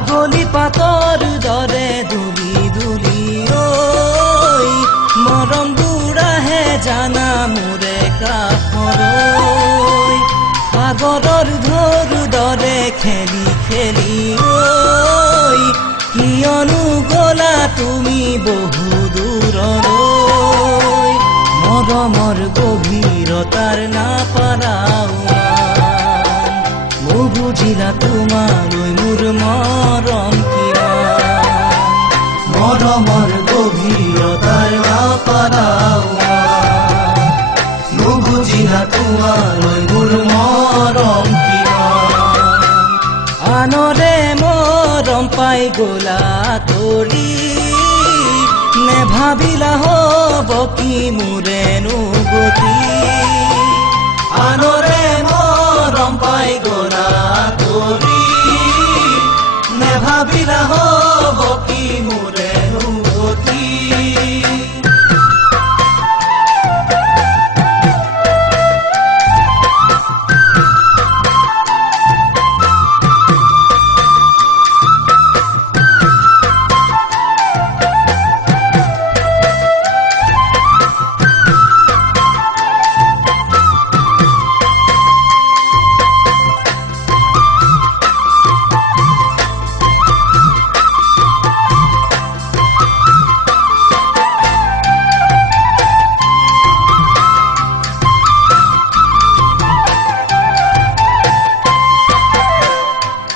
পাগলী পাতৰ দৰে দুলি দুলি ঐ মৰম বুঢ়াহে জানা মোৰে কাষৰৈ সাগৰৰ ঢৌৰ দৰে খেলি খেলি ঐ কিয়নো গলা তুমি বহু দূৰলৈ মৰমৰ গভীৰতাৰ নাপাৰাও বুজিলা তোমালৈ মোৰ মৰম কিমান মৰমৰ গভীৰতাৰ নাপাৰাও বুজিলা তোমালৈ মোৰ মৰম কিমান আনৰে মৰম পাই গলা তৰি নেভাবিলা হব কি মোৰেনো গতি আনৰে মৰম পাই গলা তৰি নেভাবিলা হব কি মোৰেনো গতি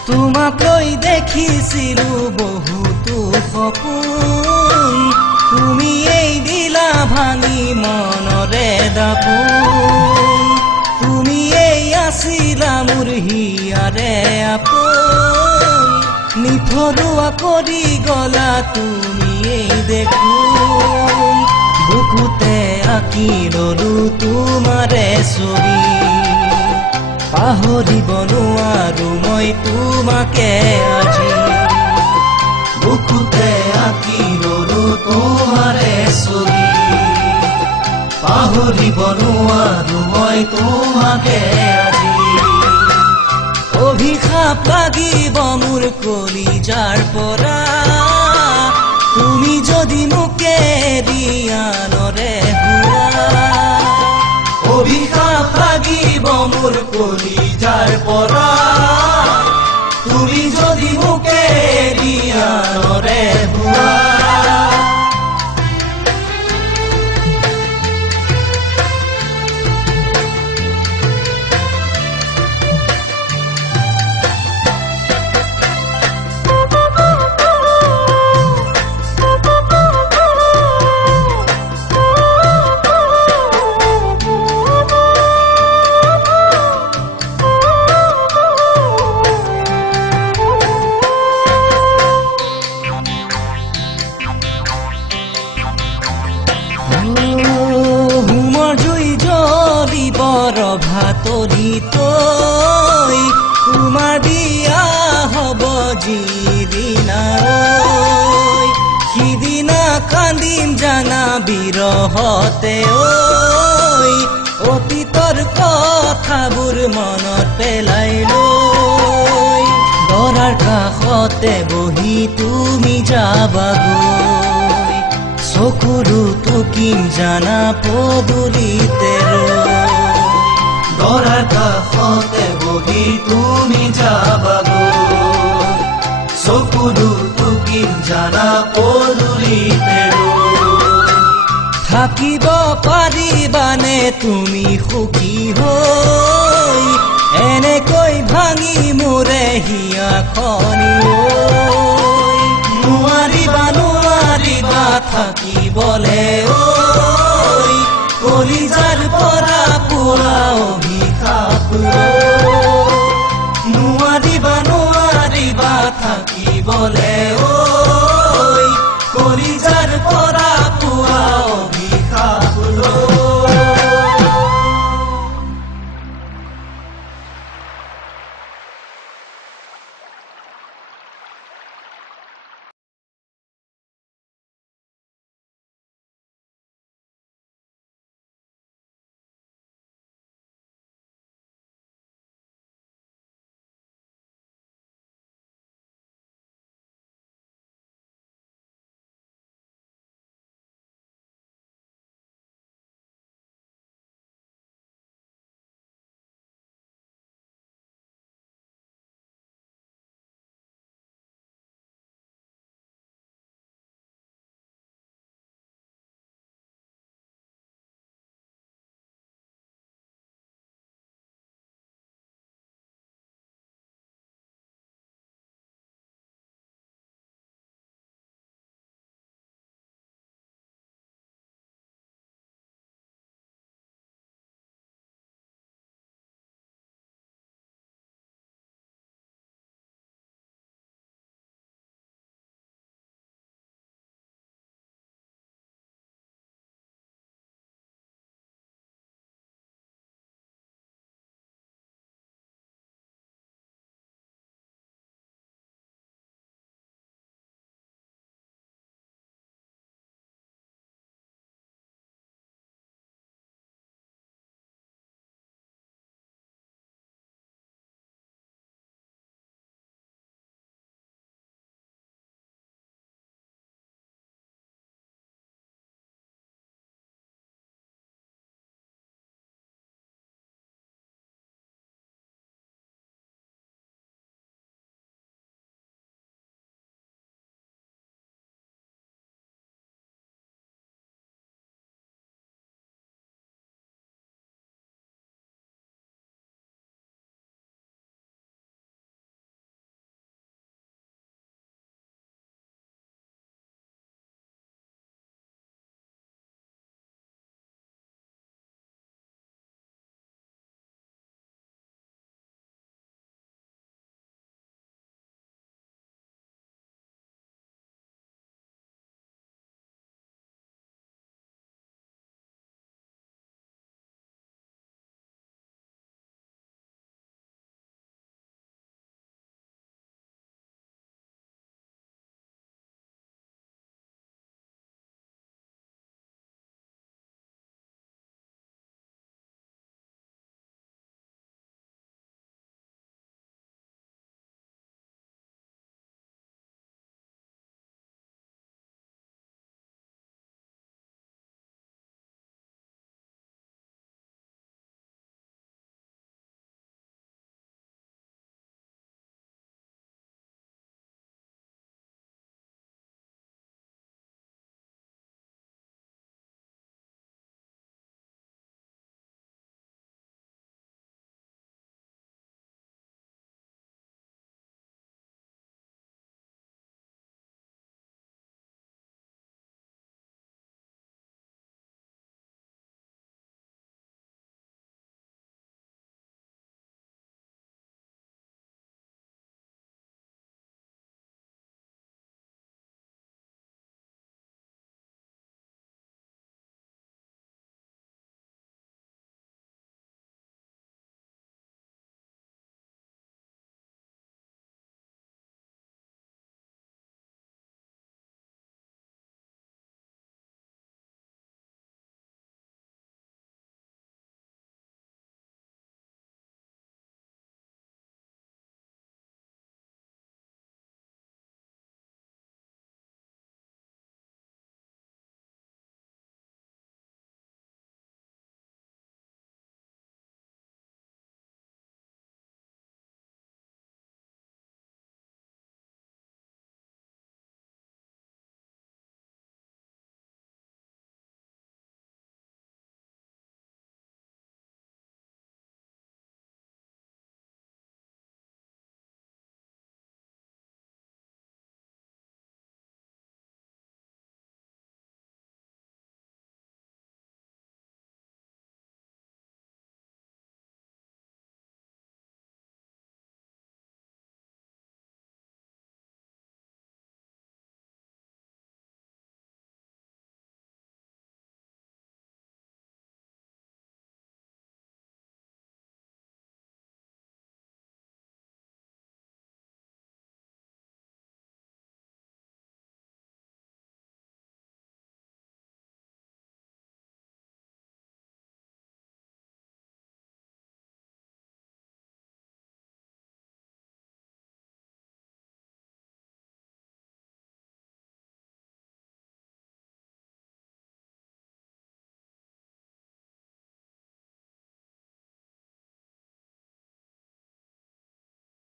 তোমাকৈ দেখিছিলো বহুতো সপোন তুমি এই দিলা ভাঙি মনৰে দাপোন তুমি এই আছিলা মোৰ হিয়াৰে আপোন নিথৰুৱা কৰি গলা তুমি এই দেখোন বুকুতে আঁকি ললো তোমাৰে ছবি পাহৰিব নোৱাৰো মই তোমাকে আজি বুকুতে আঁকি ললো তোমাৰে ছবি পাহৰিব নোৱাৰো মই তোমাকে আজি অভিশাপ লাগিব মোৰ কলিজাৰ পৰা তুমি যদি মোকে দিয়ানৰে হোৱা অভিশাপ লাগিব মোৰ কলিজাৰ পৰা তুমি যদি মোকে দিয়ানৰে হোৱা ভাতৰি তৈ তোমাৰ দিয়া হব যিদিনা সিদিনা কান্দিম জানা বিৰহতে ঐ অতীতৰ কথাবোৰ মনত পেলাই লৈ দৰাৰ কাষতে বহি তুমি যাবাগৈ চকুৰো টুকিম জানা পদূলিতে দৰাৰ কাষতে বহি তুমি যাবাগৈ চকুৰো টুকিম জানা পদূলিতে থাকিব পাৰিবানে তুমি সুখী হৈ এনেকৈ ভাঙি মোৰে হিয়াখনি নোৱাৰিবা নোৱাৰিবা থাকিবলে